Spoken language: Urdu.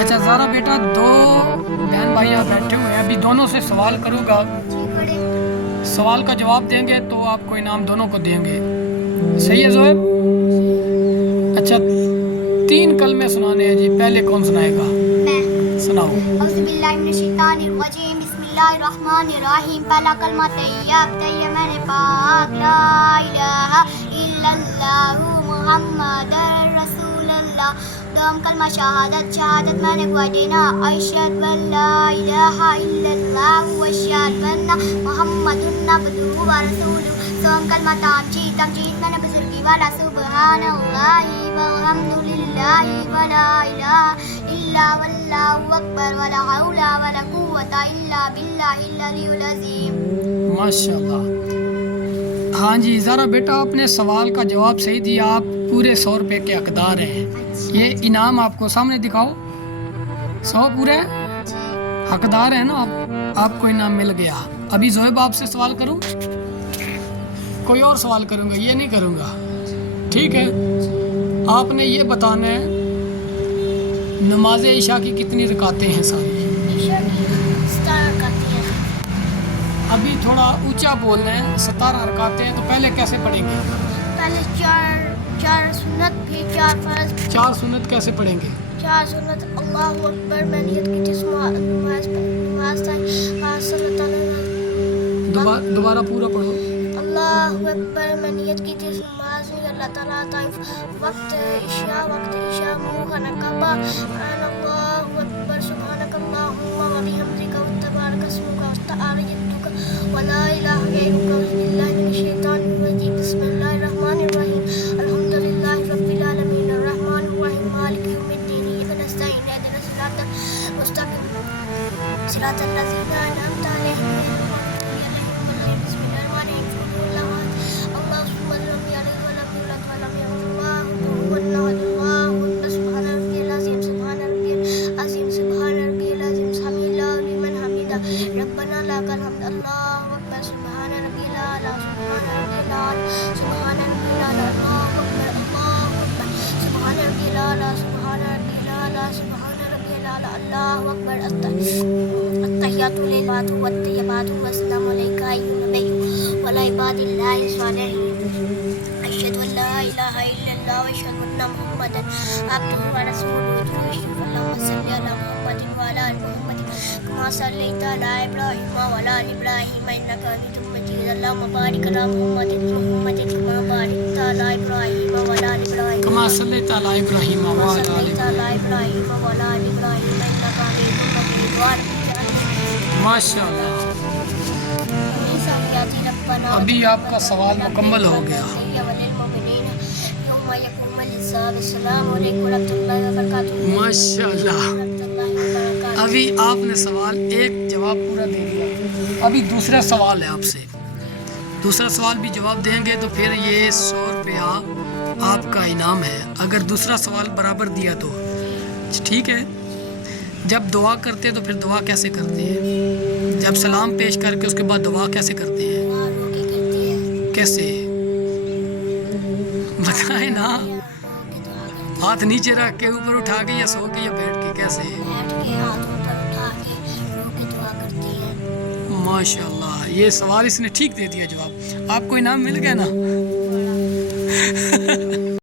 اچھا زارا بیٹا، دو بہن بھائی یہاں بیٹھے ہوئے ہیں، ابھی دونوں سے سوال کروں گا، سوال کا جواب دیں گے تو آپ کو انعام دونوں کو دیں گے، صحیح ہے زہیب؟ اچھا 3 کلمے سنانے ہیں جی، پہلے کون سنائے گا؟ میں سناؤ۔ اعوذ باللہ من الشیطان الرجیم، بسم اللہ الرحمن الرحیم۔ پہلا کلمہ طیب، طیب میں نے پاک، لا الہ الا اللہ محمد رسول اللہ۔ دوم کلمہ شہادت، شہادت میں نے گواہ دینا، اشہد ان لا الہ الا اللہ و اشہد ان محمد عبدہ و رسولہ۔ سوم کلمہ تمجید، تمجید میں نے بزرگی والا، سبحان اللہ والحمد للہ ولا الہ الا واللہ اکبر ولا حول ولا قوۃ الا باللہ العلی العظیم۔ ماشاء اللہ۔ ہاں جی زارا بیٹا، آپ نے سوال کا جواب صحیح دیا، آپ پورے 100 روپے کے حقدار ہیں۔ یہ انعام آپ کو سامنے دکھاؤ، 100 پورے حقدار ہیں نا آپ کو انعام مل گیا۔ ابھی زہیب آپ سے سوال کروں؟ کوئی اور سوال کروں گا، یہ نہیں کروں گا، ٹھیک ہے؟ آپ نے یہ بتانا ہے نماز عشاء کی کتنی رکعتیں ہیں ساری؟ عشاء کی 17 رکعتیں ہیں۔ ابھی تھوڑا اونچا بولنا ہے، 17 رکعتیں ہیں، تو پہلے کیسے پڑھیں گے؟ پہلے چار سنت، پھر 4 فرض۔ 4 سنت کیسے پڑھیں گے؟ 4 سنت، اللہ اکبر میں نیت کی تھی، نماز تھا، صلی اللہ علیہ وسلم۔ دوبارہ پورا پڑھو۔ اللہ اکبر میں نیت کی تھی، نماز نہیں، اللہ تعالیٰ تعریف۔ وقت عشاء منہ کھانا کعبہ، اللہ اکبر، سبحانک اللہم و بحمدک وتبارک اسمک وتعالی جدک ولا الہ غیرک، اعوذ باللہ من الشیطان الرجیم، بسم اللہ الرحمن الرحیم، الحمد للہ رب العالمین، الرحمن الرحیم، مالک یوم الدین، ایاک نستعین، اہدنا الصراط المستقیم، صراط الذین انعمت علیہم۔ ربنا لك الحمد، اللہ اکبر، سبحان ربی الاعلی، سبحان ربی الاعلی، سبحان ربی الاعلی، اللہ اکبر، اللہ اکبر، سبحان ربی الاعلی، سبحان ربی الاعلی، سبحان ربی الاعلی، اللہ اکبر۔ التحیات للہ والطیبات والسلام علیک ایھا النبی وعلی عباد اللہ الصالحین، اشہد ان لا الہ الا اللہ واشہد ان محمدا عبدہ ورسولہ، اللہم صل علی محمد وعلی آل محمد کما صلیت علی ابراہیم وعلی آل ابراہیم انک حمید مجید، اللہم بارک علی محمد کما بارکت علی ابراہیم وعلی آل ابراہیم کما صلیت علی ابراہیم وعلی آل صلیت علی ابراہیم وعلی آل ابراہیم انک حمید مجید۔ ماشاء اللہ۔ ابھی آپ کا سوال مکمل ہو گیا۔ السلام علیکم ورحمۃ اللہ وبرکاتہ۔ ماشاء اللہ، ابھی آپ نے سوال ایک جواب پورا دے دیا، ابھی دوسرا سوال ہے آپ سے، دوسرا سوال بھی جواب دیں گے تو پھر یہ 100 روپیہ آپ کا انعام ہے، اگر دوسرا سوال برابر دیا تو ٹھیک ہے۔ جب دعا کرتے ہیں تو پھر دعا کیسے کرتے ہیں؟ جب سلام پیش کر کے اس کے بعد دعا کیسے کرتے ہیں؟ کیسے بتائیں نا، ہاتھ نیچے رکھ کے اوپر اٹھا کے یا سو کے یا بیٹھ کے، کیسے؟ ماشاء اللہ، یہ سوال اس نے ٹھیک دے دیا جواب، آپ کو انعام مل گیا نا؟